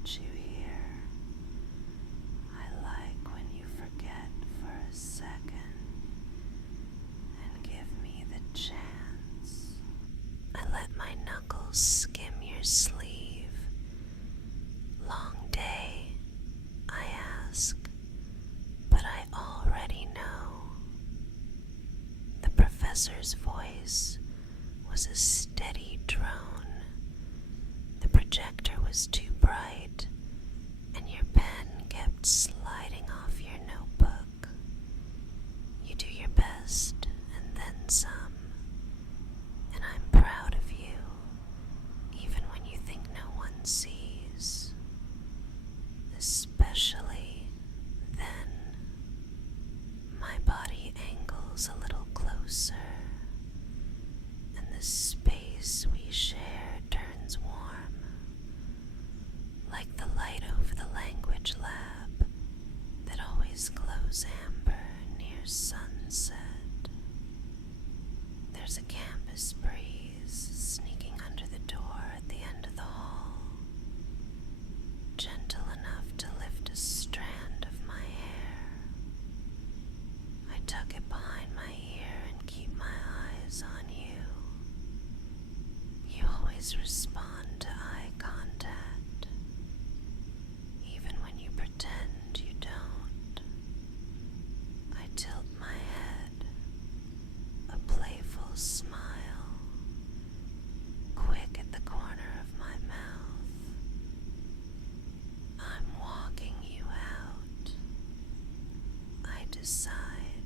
got you here. I like when you forget for a second and give me the chance. I let my knuckles skim your sleeve. Long day, I ask, but I already know. The professor's voice was a steady drone. The projector was too bright, and your pen kept sliding off your notebook. You do your best, and then some, and I'm proud of you, even when you think no one sees. Especially then. My body angles a little closer, and the space we share turns warm, like the light over the language lab that always glows amber near sunset. There's a campus breeze sneaking under the door at the end of the hall, gentle enough to lift a strand of my hair. I tuck it behind my ear and keep my eyes on you. You always respond to eye contact, even when you pretend you don't. I tilt my head, a playful smile, quick at the corner of my mouth. I'm walking you out. I decide,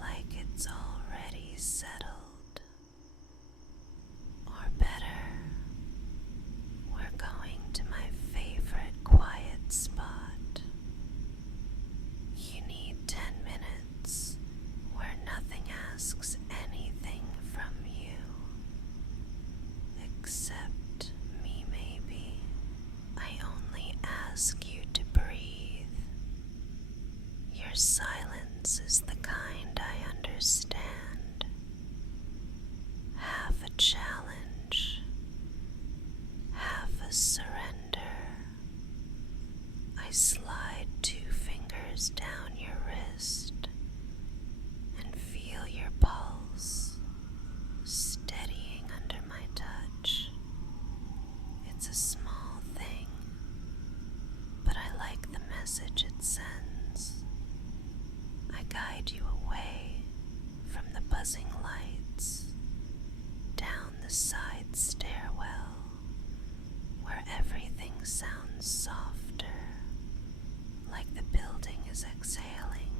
like it's already settled. Or better, we're going to my favorite quiet spot. You need 10 minutes where nothing asks anything from you. Except me, maybe. I only ask you to breathe. Your silence is the kind I understand. Half a challenge, half a surrender. I slide 2 fingers down your wrist and feel your pulse steadying under my touch. It's a small thing, but I like the message it sends. I guide you away from the buzzing lights, down the side stairwell, where everything sounds softer, like the building is exhaling.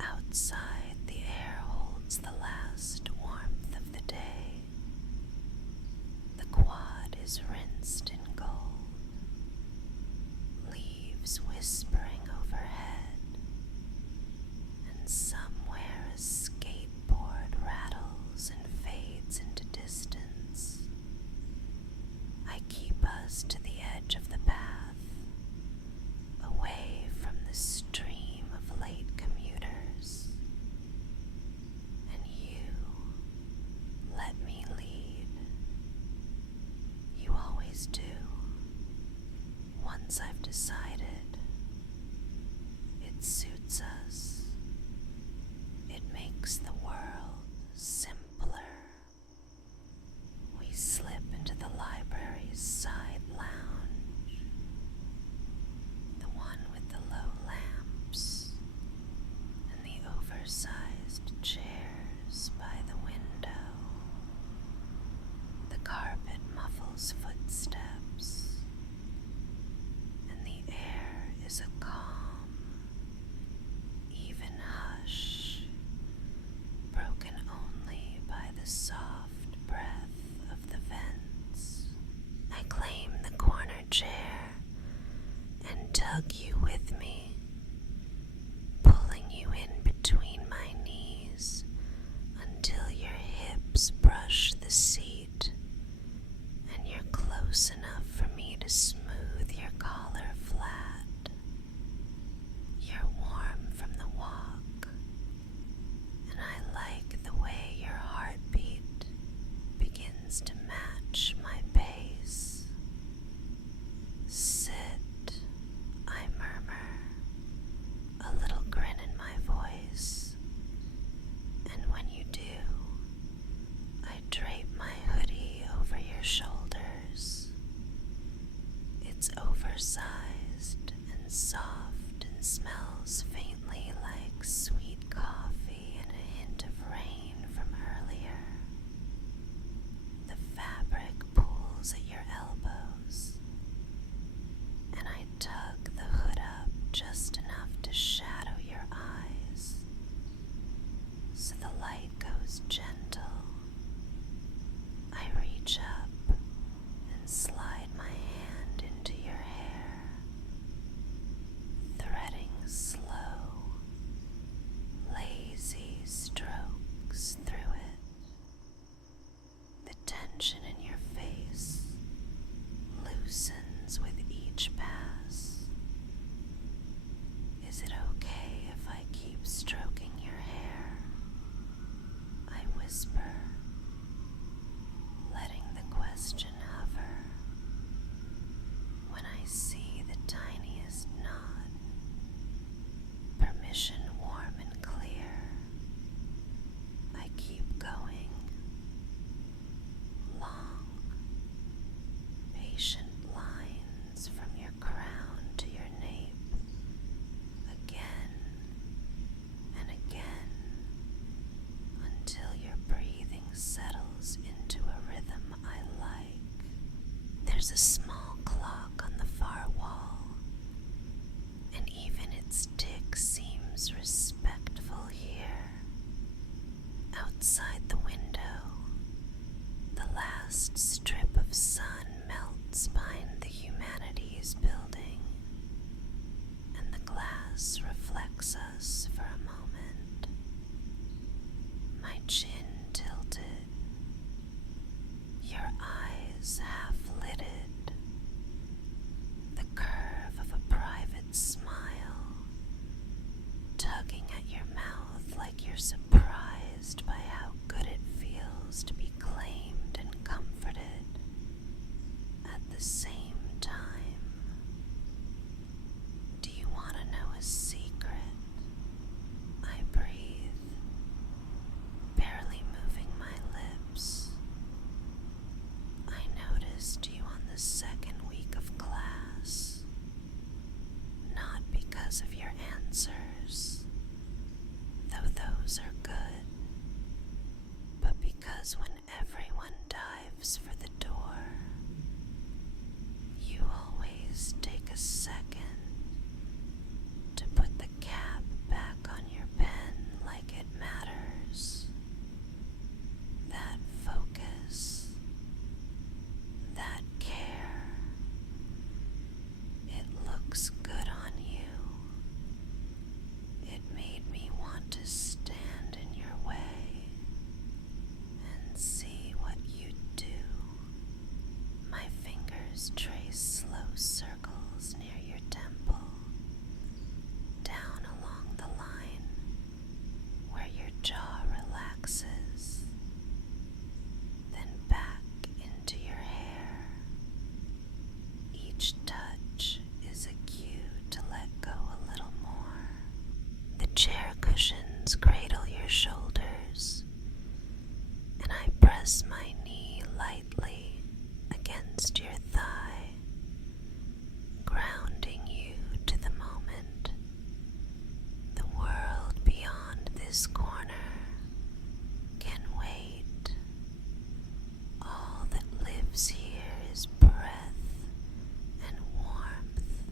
Outside, the air holds the last warmth of the day. The quad is rinsed in gold, leaves whispering overhead, and somewhere a skateboard rattles and fades into distance. I keep us to the edge of the path, away from the stream of late commuters. And you let me lead. You always do. Once I've decided, it suits us. It makes the world simpler. We slip into the library's side lounge, the one with the low lamps and the oversized chairs by the window. The carpet muffles footsteps, and the air is a calm, even hush, broken only by the soft breath of the vents. I claim the corner chair and tug you with me, pulling you in between my knees until your hips brush the seat and you're close enough for me to smooth your collar flat. You're warm from the walk, and I like the way your heartbeat whisper, letting the question hover. When I see the tiniest nod, permission warm and clear, I keep going. Long, patient lines from your crown to your nape, again and again, until your breathing settles into a rhythm I like. There's a small clock on the far wall, and even its tick seems respectful here. Outside the window, the last strip of sun melts behind the humanities building, and the glass reflects us for a moment. My chin tilted, your eyes half lidded, the curve of a private smile tugging at your mouth like you're surprised by how good it feels to be claimed and comforted at the same time. Do you want to know a secret? I breathe, barely moving my lips. I noticed you on the second week of class, not because of your answers, though those are good, but because when everyone dives for the door, you always take a second to put the cap back on your pen like it matters. That focus, that care, it looks good on you. It made me want to stand in your way and see what you do. My fingers trace slow circles near your temple, down along the line where your jaw relaxes, then back into your hair. Each touch is a cue to let go a little more. The chair cushions cradle your shoulders, and I press my knee lightly against your thigh, grounding you to the moment. The world beyond this corner can wait. All that lives here is breath and warmth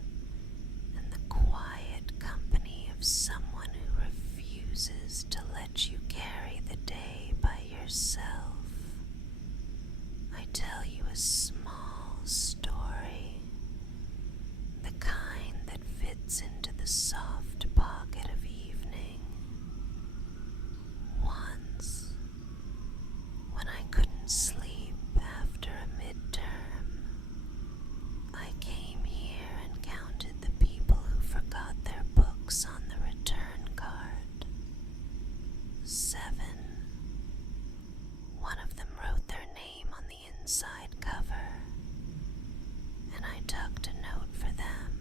and the quiet company of someone who refuses to let you carry the day by yourself. I tell you a small story, the kind that fits into the soft pocket of evening. Once, when I couldn't sleep after a midterm, I came here and counted the people who forgot their books on the return card. 7. One of them wrote their name on the inside cover, and I tucked a note for them.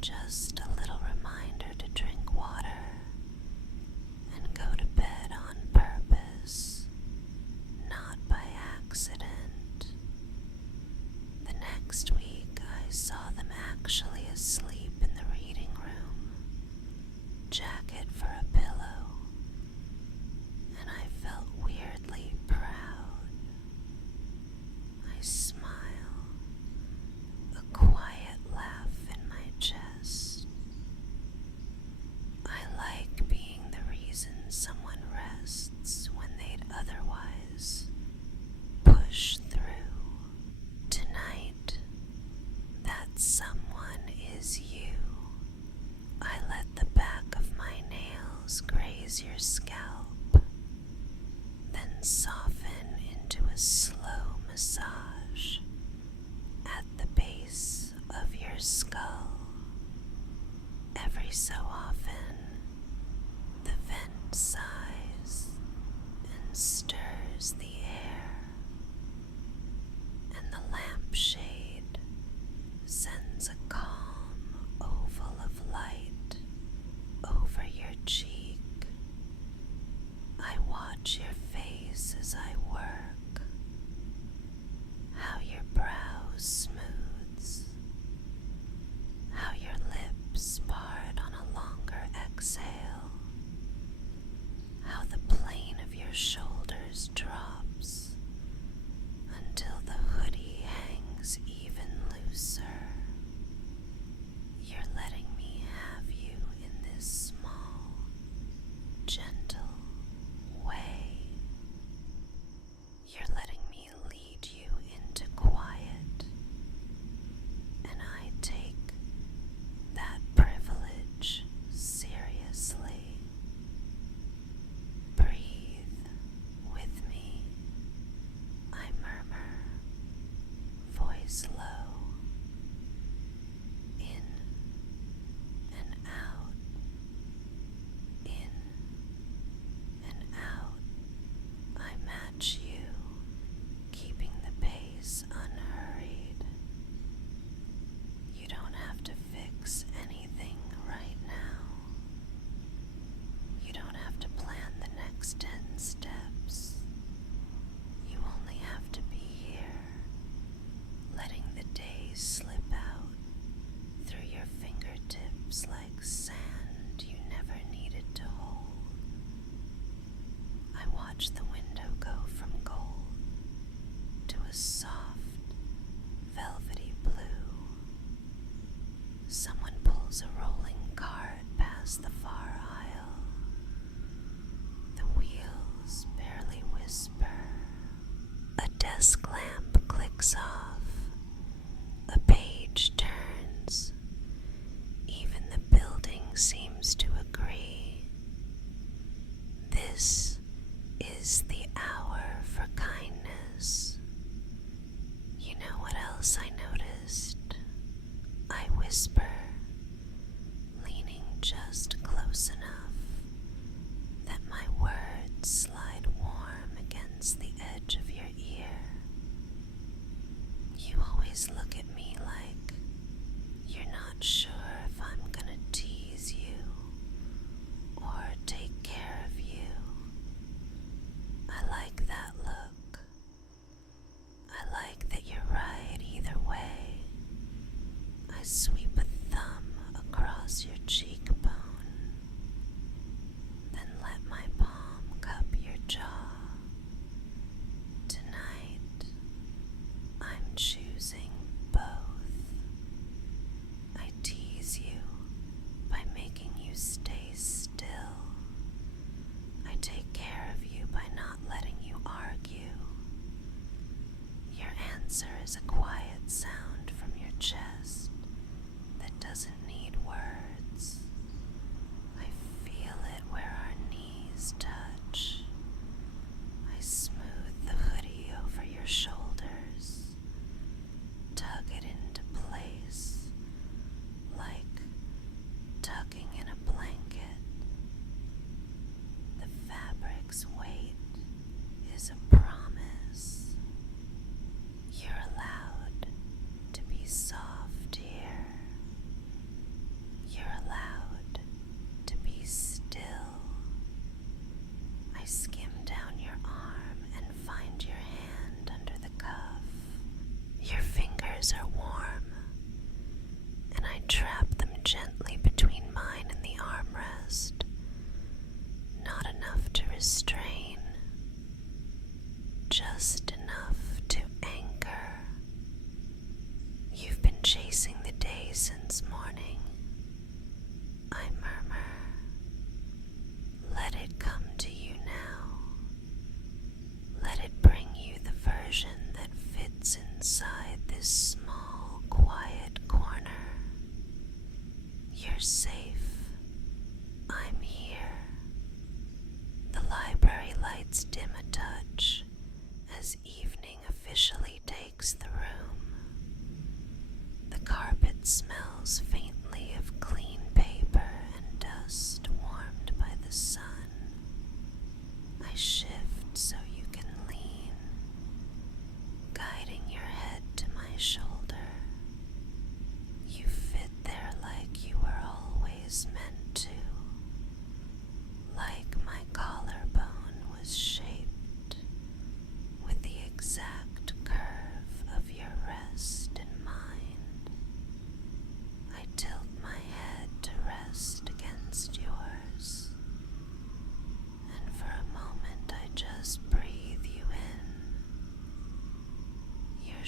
Just a little reminder to drink water and go to bed on purpose, not by accident. The next week I saw them actually asleep in the reading room, jacket for a pillow, and I felt weirdly proud. I smile, a quiet laugh in my chest. I like being the reason someone rests when they'd otherwise push through. Tonight, that someone is you. I let the back of my nails graze your scalp, then soften into a slow massage at the base of your skull. Every so often, the vent sighs as I work, how your brow smooths, how your lips part on a longer exhale, how the plane of your shoulders drops until the hoodie hangs even looser. You're letting me have you in this small, gentle way. You're letting me lead you into quiet, and I take that privilege seriously. Breathe with me, I murmur, voice low, in and out, in and out. I match you, keeping the pace unhurried. You don't have to fix anything right now. You don't have to plan the next 10 steps. You only have to be here, letting the days slip out through your fingertips like sand you never needed to hold. I watch the window go from gold to a soft, velvety blue. Someone pulls a rolling cart past the far aisle. The wheels barely whisper. A desk lamp clicks off. A page turns. Even the building seems to agree. This is the hour for kindness. You know what else I noticed? I whisper, leaning just close enough that my words slide warm against the edge of your ear. You always look at me like you're not sure if I'm gonna tease you or take care of you. I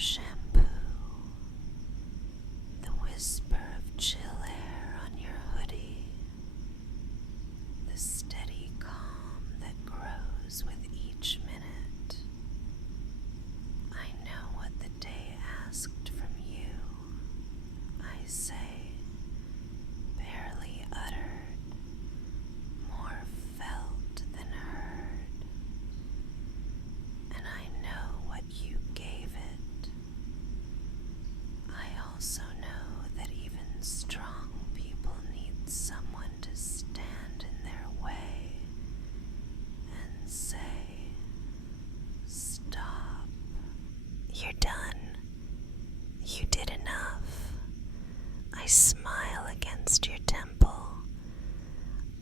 shampoo, the whisper of chill air on your hoodie, the steady calm that grows with each minute. I know what the day asked from you, I say, barely uttered, more felt than heard. And I know what you gave it. I also know that even strong people need someone to stand in their way and say, stop. You're done. You did enough. I smile against your temple.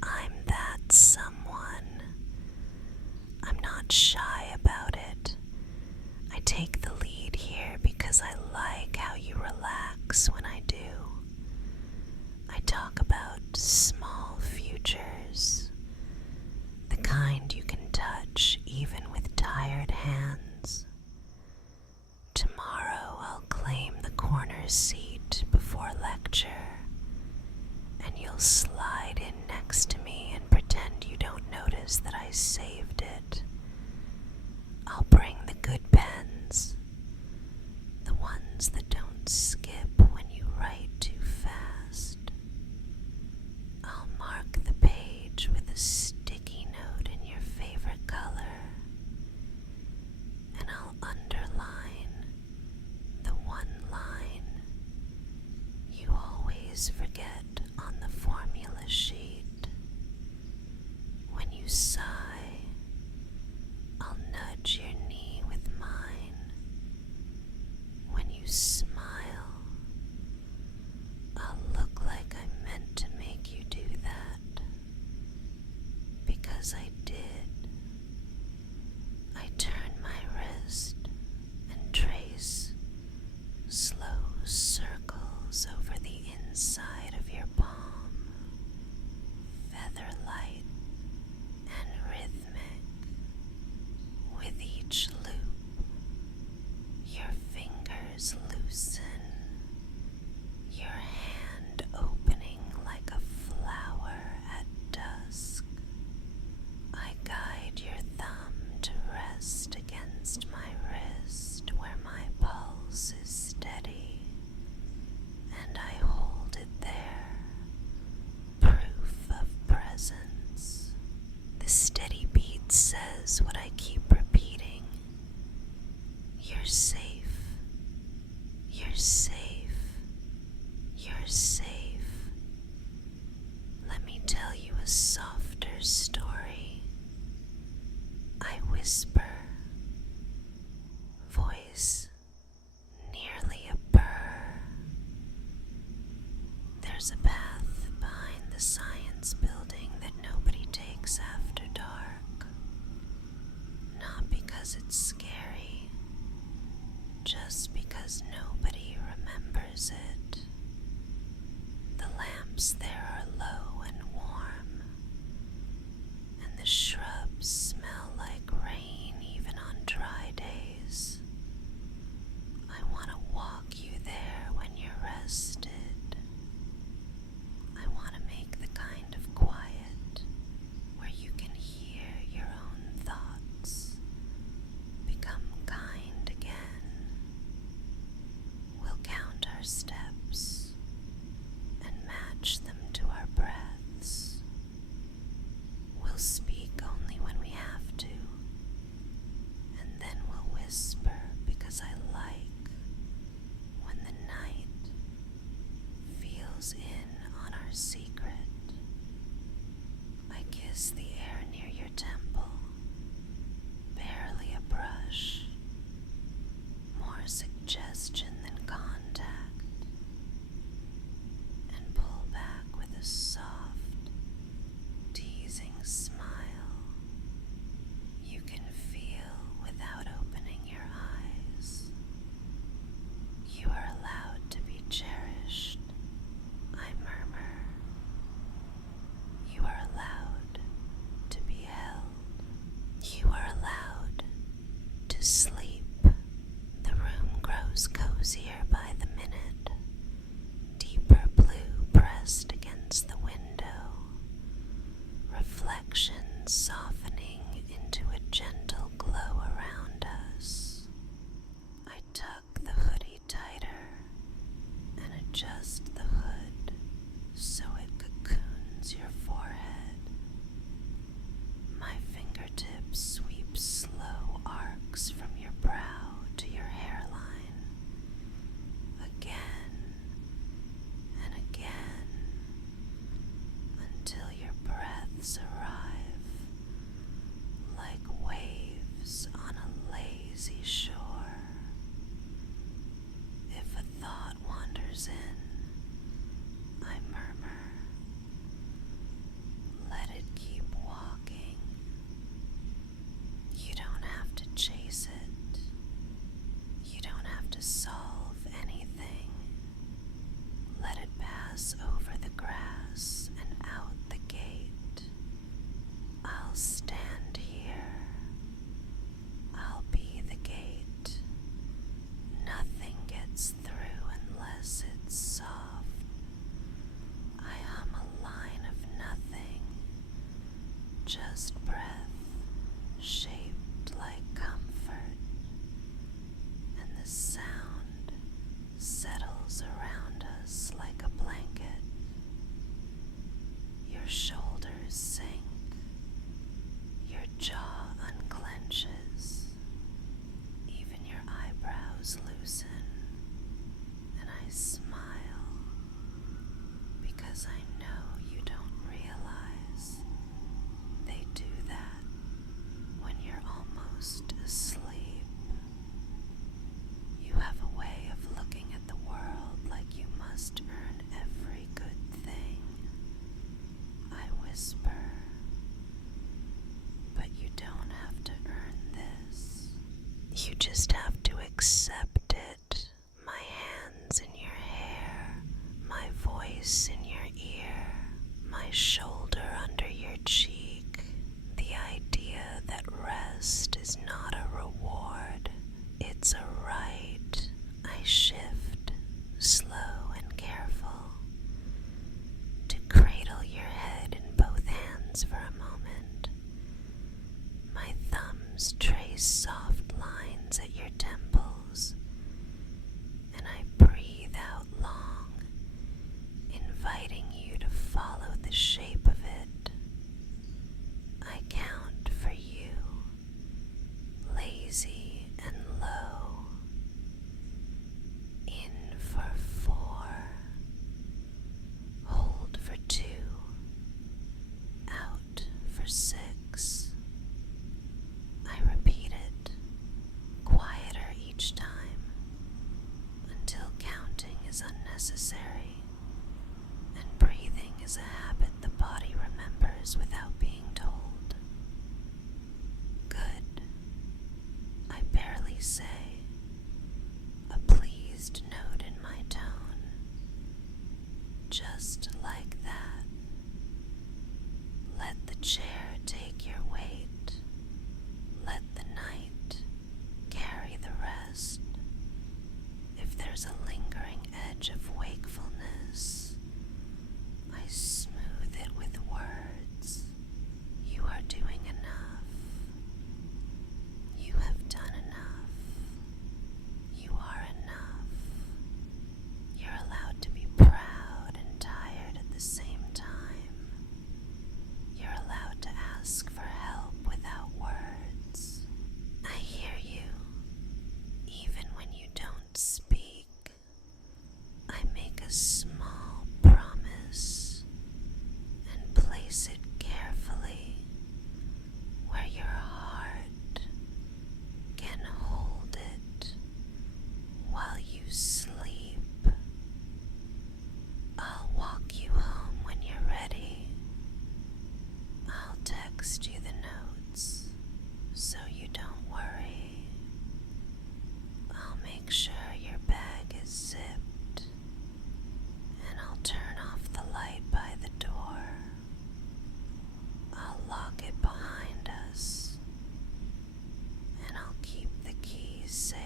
I'm that someone. I'm not shy about it. I take the lead here because I like how you relax when I do. I talk about small futures, the kind you can touch even with tired hands. Tomorrow I'll claim the corner seat before lecture, and you'll slide in next to me and pretend you don't notice that I saved it. I'll bring the good pens, the ones that don't skip when you write too fast. I'll mark the page with a sticky note in your favorite color, and I'll underline the one line you always forget on the formula sheet. When you sigh, I'll nudge your knee with mine. When you smile, I'll look like I meant to make you do that. Because I did. I turn my wrist and trace slow circles over the inside of your palm, feather light and rhythmic. With each loop, your fingers loosen, your hand opening like a flower at dusk. I guide your thumb to rest against my wrist where my pulse is steady, and I hold it there, proof of presence. The steady beat says what I keep repeating. You're safe. You're safe. You're safe. Let me tell you a softer story. I whisper, voice nearly a purr. There's a path behind the science building that nobody takes after dark. Not because it's scary, just because nobody remembers it. The lamps there are low and warm, and the shrubs smell like rain even on dry days. I want to walk you there when you're rested. I want to make the kind of quiet where you can hear your own thoughts, become kind again. We'll count our steps and match them to our breaths. We'll speak only when we have to, and then we'll whisper because I like when the night feels in on our secret. I kiss the air near your temple, barely a brush, more suggestion than contact, and pull back with a soft, teasing smile you can feel without opening your eyes. You are allowed to be cherished, I murmur. You are allowed to be held. You are allowed to sleep. The room grows You just have to accept it. My hands in your hair, my voice in your ear, my shoulder under your cheek. The idea that rest is not a reward, it's a right. I shift, slow and careful, to cradle your head in both hands for a moment. My thumbs trace soft lines at your temples, and I breathe out long, inviting you to follow the shape of it. I count for you, lazy and low. In for 4, hold for 2, out for 6. I repeat it, quieter each time, until counting is unnecessary, and breathing is a habit the body remembers without being told. Good. I barely say, a pleased note in my tone. Just like that. Let the chair take your weight. Let the night carry the rest. If there's a lingering edge of wakefulness, I smooth it with words. You are doing enough. You have done enough. You are enough. You're allowed to be proud and tired at the same time. You're allowed to ask for help without words. I hear you, even when you don't speak. I make a small promise and place it carefully where your heart can hold it while you sleep. I'll walk you home when you're ready. I'll text you the notes so you don't worry. I'll make sure your bag is zipped, and I'll turn off the light by the door. I'll lock it behind us, and I'll keep the keys safe.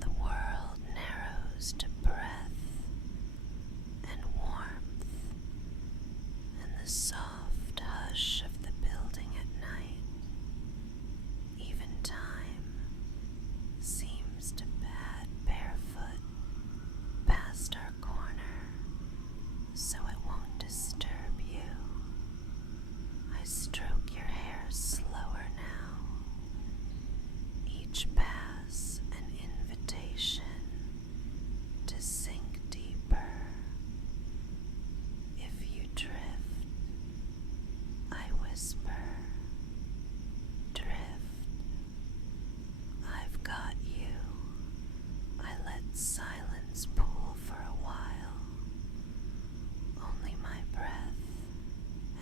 The world narrows to breath and warmth, and the soft hush of the building at night. Even time seems to pad barefoot past our corner, so it won't disturb you. I stroke your hair slower now, each pass an invitation to sink deeper. If you drift, I whisper, drift. I've got you. I let silence pool for a while. Only my breath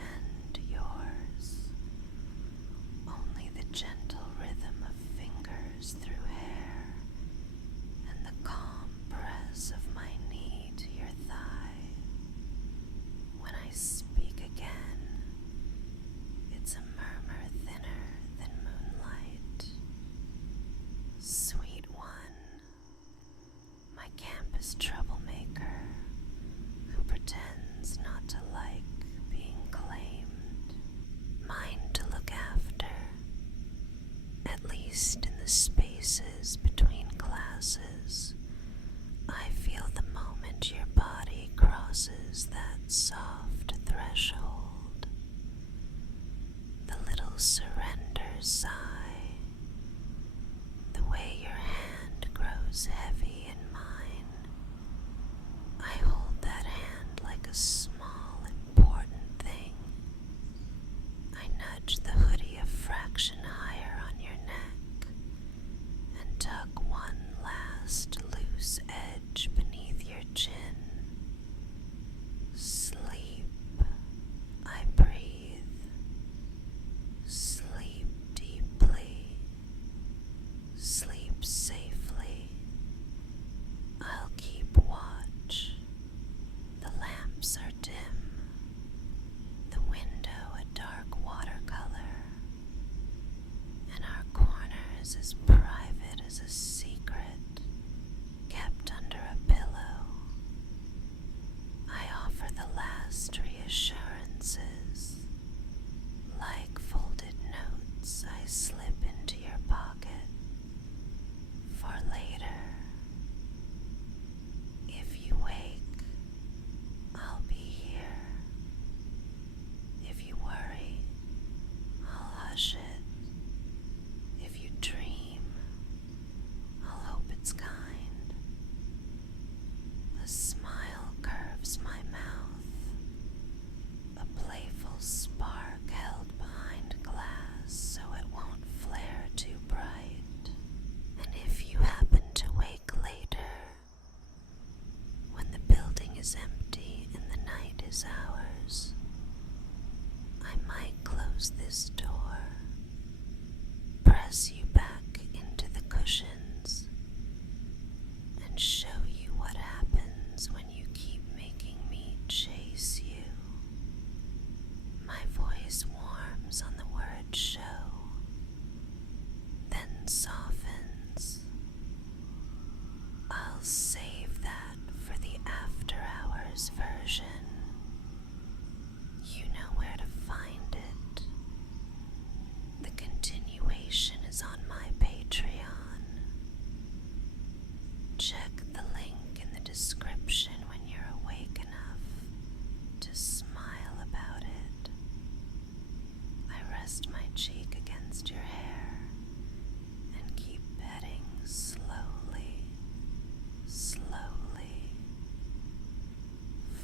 and yours. Only the gentle rhythm of fingers through hair, and the calm press of my knee to your thigh. When I speak again, it's a murmur thinner than moonlight. Sweet one, my campus troublemaker, who pretends not to like being claimed, mine to look after, at least in the spaces between classes. I feel the moment your body crosses that soft threshold, the little surrender sigh, the way your hand grows heavy in mine. I hold that hand like a small, important thing. I nudge the hoodie a fraction higher on your neck and tuck one last loose edge beneath your chin. Sleep, I breathe. Sleep deeply. is as private as a secret kept under a pillow. I offer the last reassurances. Like folded notes, I slip into your pocket for later. If you wake, I'll be here. If you worry, I'll hush it. If you dream, I'll hope it's kind. A smile curves my mouth, a playful spark held behind glass so it won't flare too bright. And if you happen to wake later, when the building is empty and the night is ours, I might close this door, press you back into the cushions, and show you what happens when you keep making me chase you. My voice warms on the word show, then softens. I'll save that for the after hours version. You know where to find it. The continuation is on my Patreon. Check the link in the description when you're awake enough to smile about it. I rest my cheek against your hair and keep petting slowly, slowly.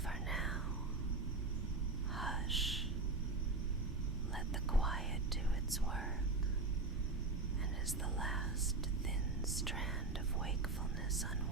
For now, hush. Let the quiet do its work, and as the last thin strand of wakefulness unwinds,